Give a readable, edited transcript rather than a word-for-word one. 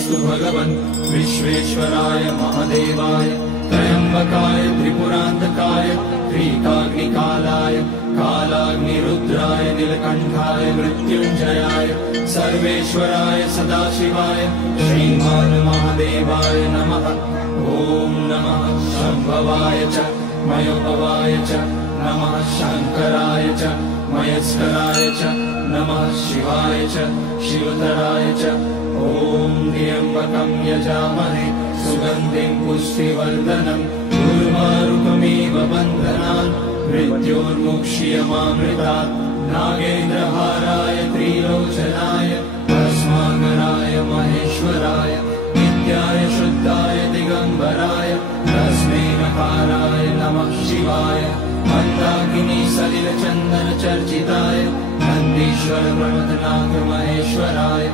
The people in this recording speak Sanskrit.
नमोऽस्तु भगवन् विश्वेश्वराय महादेवाय त्र्यम्बकाय त्रिपुरान्तकाय त्रिकाग्निकालाय कालाग्निरुद्राय नीलकण्ठाय मृत्युञ्जयाय सर्वेश्वराय सदाशिवाय श्रीमान् महादेवाय नमः। ॐ नमः शम्भवाय च मयोभवाय च नमः शङ्कराय च मयस्कराय च नमः शिवाय च शिवतराय च। ॐ त्र्यम्बकं यजामहे सुगन्धिं पुष्टिवर्धनम् उर्वारुकमिव बन्धनान् मृत्योर्मुक्ष्यमामृतात्। नागेन्द्रहाराय त्रिलोचनाय भस्माकराय महेश्वराय नित्याय शुद्धाय दिगम्बराय तस्मै नकाराय नमः शिवाय। मन्दाकिनी सलिलचन्दन चर्चिताय नन्दीश्वर प्रमथनाथ महेश्वराय